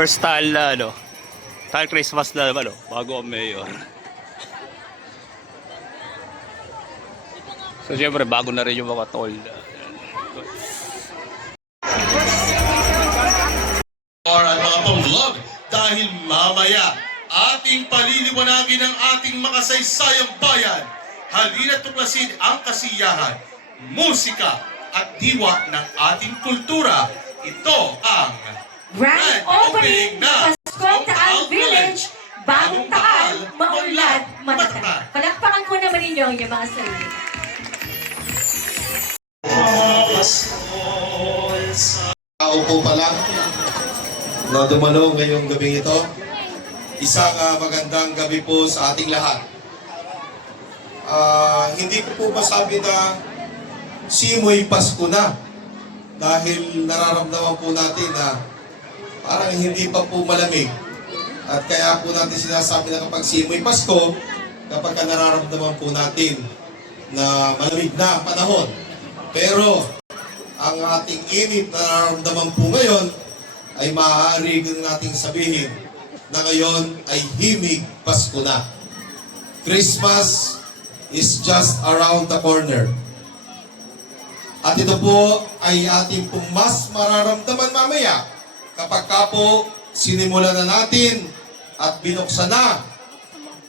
First tile na ano. Tile Christmas na oh, bago ang mayor. So, syempre, bago na rin yung mga tol. or at mga pang-vlog dahil mamaya ating paliliwanagin ang ating makasaysayang bayan. Halina tuklasin ang kasiyahan, musika at diwa ng ating kultura. Ito ang Grand opening ng Paskong Taal Village, Bagong Taal, Maunlad, Matatag. Palakpakan po naman ninyo ang inyong mga sarili. Tao po pala na dumalo ngayong gabi ito. Isang ah, magandang gabi po sa ating lahat. Ah, hindi ko po masabi na simoy Pasko na dahil nararamdaman po natin na parang hindi pa po malamig. At kaya po natin sinasabi na kapag simoy Pasko, kapag ka nararamdaman po natin na malamig na panahon. Pero ang ating init na nararamdaman po ngayon ay maaari nating sabihin na ngayon ay himig Pasko na. Christmas is just around the corner. At ito po ay ating pong mas mararamdaman mamaya kapag ka po sinimulan na natin at binuksan na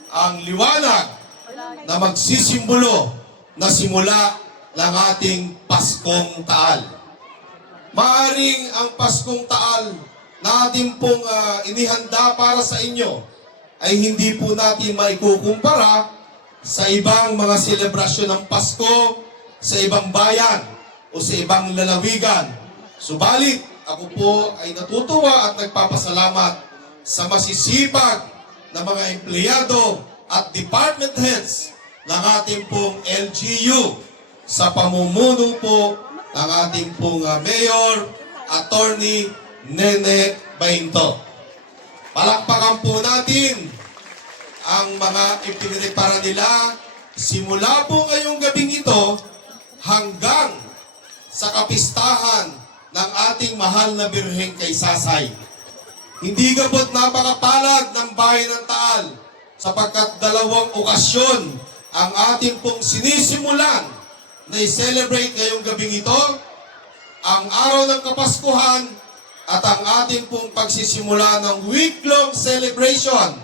ang liwanag na magsisimbolo na simula ng ating Paskong Taal. Maaring ang Paskong Taal na ating pong ah, inihanda para sa inyo ay hindi po natin maikukumpara sa ibang mga selebrasyon ng Pasko sa ibang bayan o sa ibang lalawigan. Subalit, ako po ay natutuwa at nagpapasalamat sa masisipag na mga empleyado at department heads ng ating pong LGU sa pamumuno po ng ating pong ah, Mayor, Attorney Nene Bainto. Palakpakan po natin ang mga ipinirepara nila simula po ngayong gabing ito hanggang sa kapistahan ng ating mahal na Birheng kay Sasay. Hindi gabot napakapalad ng bahay ng Taal sapagkat dalawang okasyon ang ating pong sinisimulan na i-celebrate ngayong gabing ito, ang araw ng Kapaskuhan at ang ating pong pagsisimula ng week-long celebration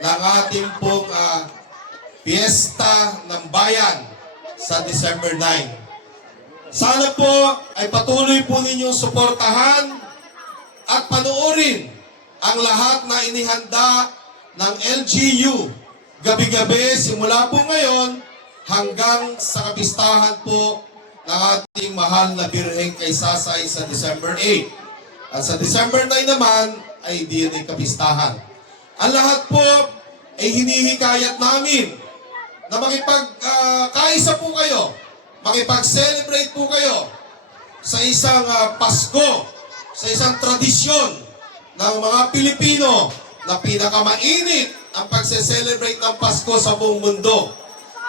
ng ating pong ah, Fiesta ng Bayan sa December 9. Sana po ay patuloy po ninyong suportahan at panoorin ang lahat na inihanda ng LGU gabi-gabi simula po ngayon hanggang sa kapistahan po ng ating mahal na Birheng kay Sasay sa December 8. At sa December 9 naman ay DNA kapistahan. Ang lahat po ay hinihikayat namin na makipag-kaisa po kayo, makipag-celebrate po kayo sa isang ah, Pasko, sa isang tradisyon ng mga Pilipino na pinakamainit ang pagse-celebrate ng Pasko sa buong mundo.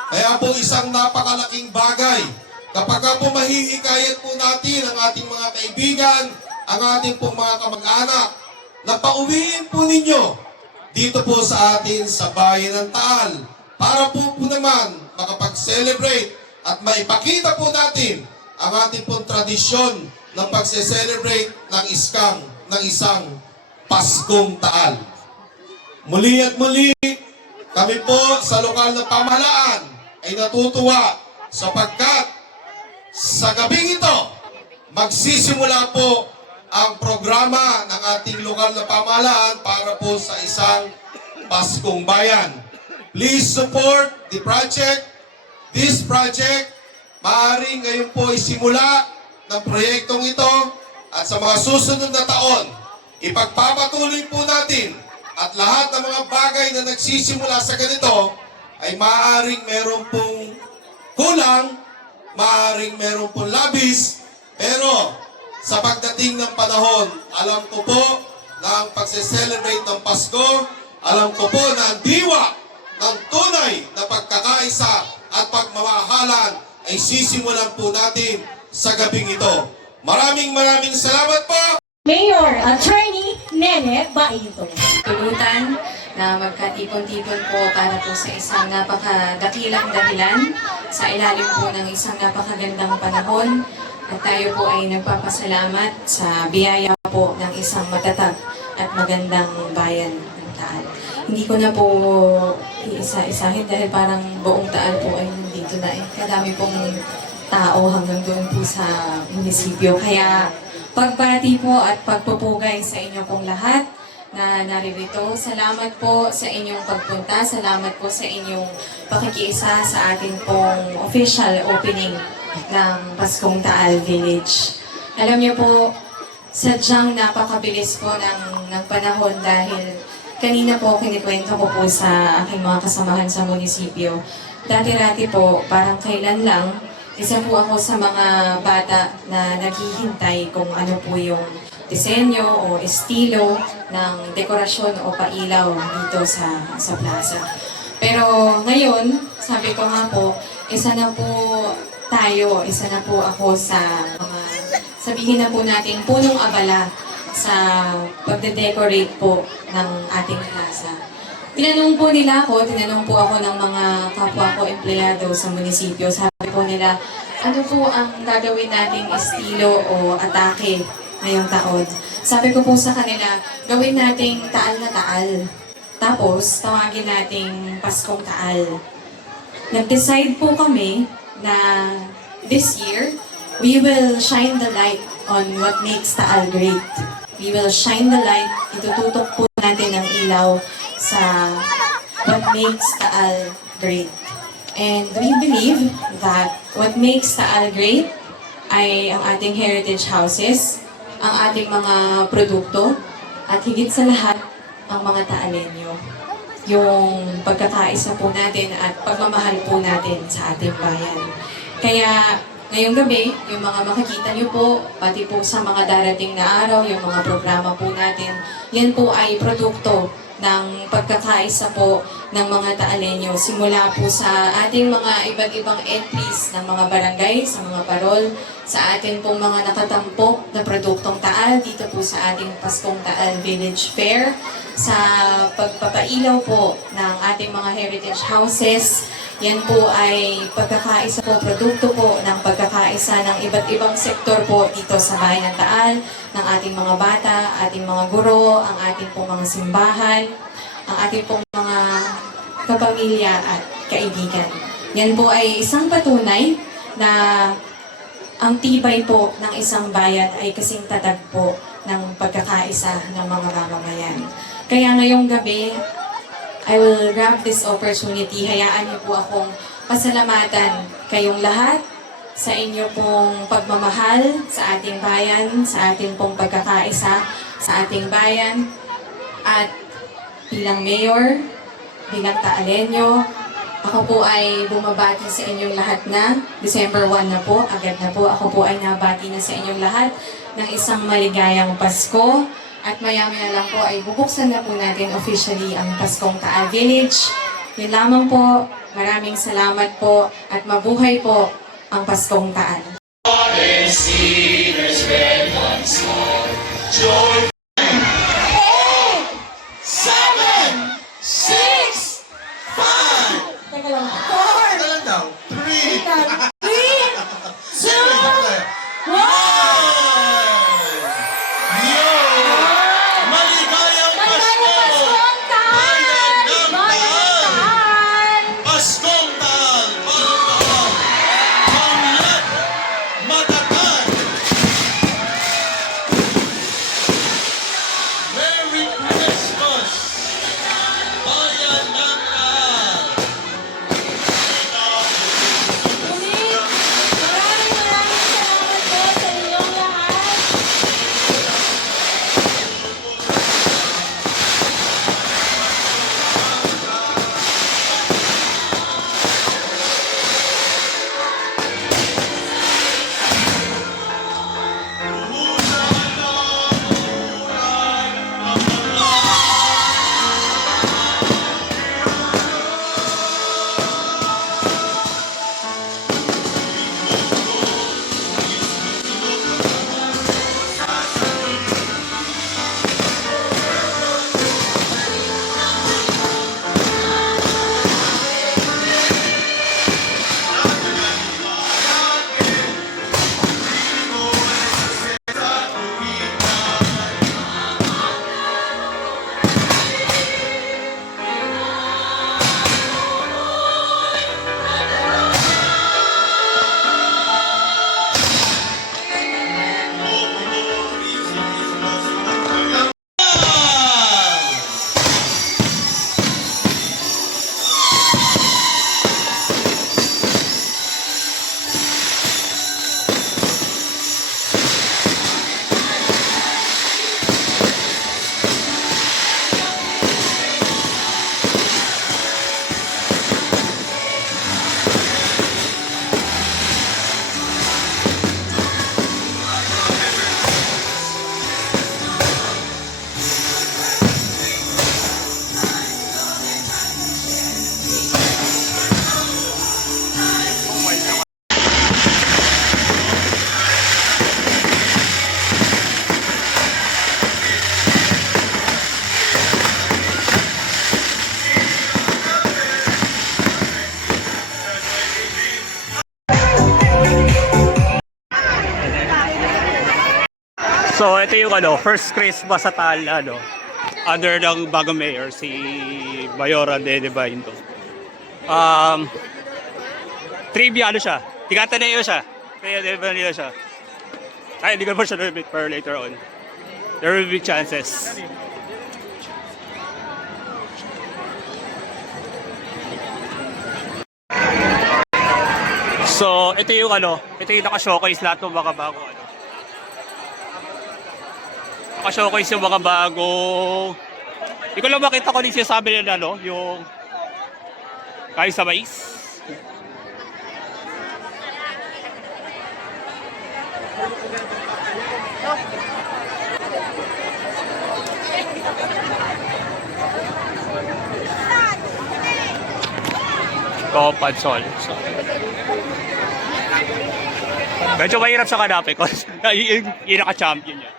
Kaya po isang napakalaking bagay kapag ka po mahihikayat po natin ang ating mga kaibigan, ang ating pong mga kamag-anak, na pauwiin po ninyo dito po sa atin sa bayan ng Taal para po po naman makapag-celebrate at maipakita po natin ang ating pong tradisyon ng pagse-celebrate ng iskang ng isang Paskong Taal. Muli at muli, kami po sa lokal na pamahalaan ay natutuwa sapagkat sa gabing ito, magsisimula po ang programa ng ating lokal na pamahalaan para po sa isang Paskong Bayan. Please support the project. This project, maaaring ngayon po ay simula ng proyektong ito at sa mga susunod na taon, ipagpapatuloy po natin at lahat ng mga bagay na nagsisimula sa ganito ay maaaring meron pong kulang, maaaring meron pong labis, pero sa pagdating ng panahon, alam ko po na ang pagse-celebrate ng Pasko, alam ko po na ang diwa ng tunay na pagkakaisa at pagmamahalan ay sisimulan po natin sa gabing ito. Maraming maraming salamat po! Mayor Attorney Nene Baito. tulutan na magkatipon-tipon po para po sa isang napakadakilang dahilan sa ilalim po ng isang napakagandang panahon at tayo po ay nagpapasalamat sa biyaya po ng isang matatag at magandang bayan Taal. Hindi ko na po iisa-isahin dahil parang buong Taal po ay nandito na eh. Kadami pong tao hanggang doon po sa munisipyo. Kaya pagbati po at pagpupugay sa inyo pong lahat na naririto. Salamat po sa inyong pagpunta. Salamat po sa inyong pakikiisa sa ating pong official opening ng Paskong Taal Village. Alam niyo po, sadyang napakabilis po ng, ng panahon dahil kanina po kinikwento ko po sa aking mga kasamahan sa munisipyo. Dati-rati po, parang kailan lang, isa po ako sa mga bata na naghihintay kung ano po yung disenyo o estilo ng dekorasyon o pailaw dito sa, sa plaza. Pero ngayon, sabi ko nga po, isa na po tayo, isa na po ako sa mga, sabihin na po natin, punong abala sa pagde-decorate po ng ating plaza. Tinanong po nila ako, tinanong po ako ng mga kapwa ko empleyado sa munisipyo. Sabi po nila, ano po ang gagawin nating estilo o atake ngayong taon? Sabi ko po sa kanila, gawin nating taal na taal. Tapos, tawagin nating Paskong Taal. Nag-decide po kami na this year, we will shine the light on what makes Taal great. We will shine the light, itututok po natin ang ilaw sa what makes Taal great. And we believe that what makes Taal great ay ang ating heritage houses, ang ating mga produkto, at higit sa lahat, ang mga Taalenyo. Yung pagkakaisa po natin at pagmamahal po natin sa ating bayan. Kaya ngayong gabi, yung mga makikita niyo po, pati po sa mga darating na araw, yung mga programa po natin, yan po ay produkto ng pagkakaisa po ng mga Taalenyo. Simula po sa ating mga iba't ibang entries ng mga barangay, sa mga parol, sa ating pong mga nakatampok na produktong Taal dito po sa ating Paskong Taal Village Fair, sa pagpapailaw po ng ating mga heritage houses, yan po ay pagkakaisa po, produkto po ng pagkakaisa ng iba't ibang sektor po dito sa bayan ng Taal, ng ating mga bata, ating mga guro, ang ating pong mga simbahan, ang ating pong mga kapamilya at kaibigan. Yan po ay isang patunay na ang tibay po ng isang bayan ay kasing tatag po ng pagkakaisa ng mga mamamayan. Kaya ngayong gabi, I will grab this opportunity. Hayaan niyo po akong pasalamatan kayong lahat sa inyo pong pagmamahal sa ating bayan, sa ating pong pagkakaisa sa ating bayan. At bilang mayor, bilang taalenyo, ako po ay bumabati sa inyong lahat na December 1 na po, agad na po. Ako po ay nabati na sa inyong lahat ng isang maligayang Pasko. At maya-maya lang po ay bubuksan na po natin officially ang Paskong Taal Village. Yun lamang po. Maraming salamat po at mabuhay po ang Paskong Taal. So, ito yung ano, first Christmas sa Tal, ano, under ng bagong mayor, si Mayora de Divine to. Um, trivia, ano siya? Tigataneo siya. Kaya de Divine siya. Ay, hindi ko pa siya na-repeat per later on. There will be chances. So, ito yung ano, ito yung naka-showcase lahat ng mga bago ano. Naka-showcase yung mga bago. Hindi ko lang makita ko yung sinasabi nila, no? Yung kayo sa mais. Kopad Sol. So, medyo mahirap sa kanapin kasi yung, yung naka-champion niya.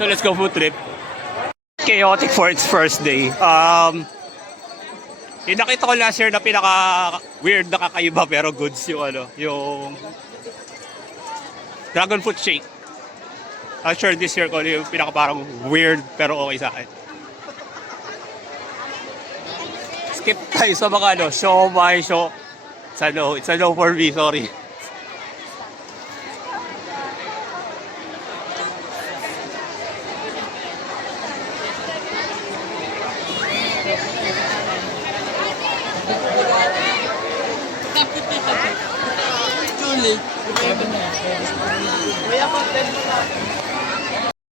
So let's go food trip. Chaotic for its first day. Um, yung nakita ko last year na pinaka weird na kakaiba pero goods yung ano, yung Dragon Fruit Shake. I'm sure this year ko yung pinaka parang weird pero okay sa akin. Skip tayo sa mga ano, show my show. It's a no, it's a no for me, sorry.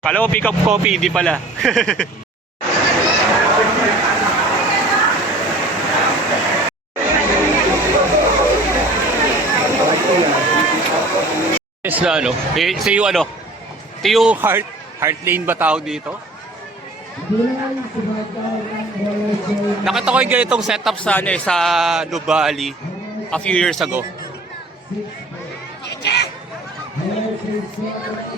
Kala ko pick up coffee, hindi pala. Yes na ano, eh, sa yung ano, ito yung heart, heart lane ba tawag dito? Nakita ko yung ganitong setup sa, ano, eh, sa Nubali a few years ago. Abençoa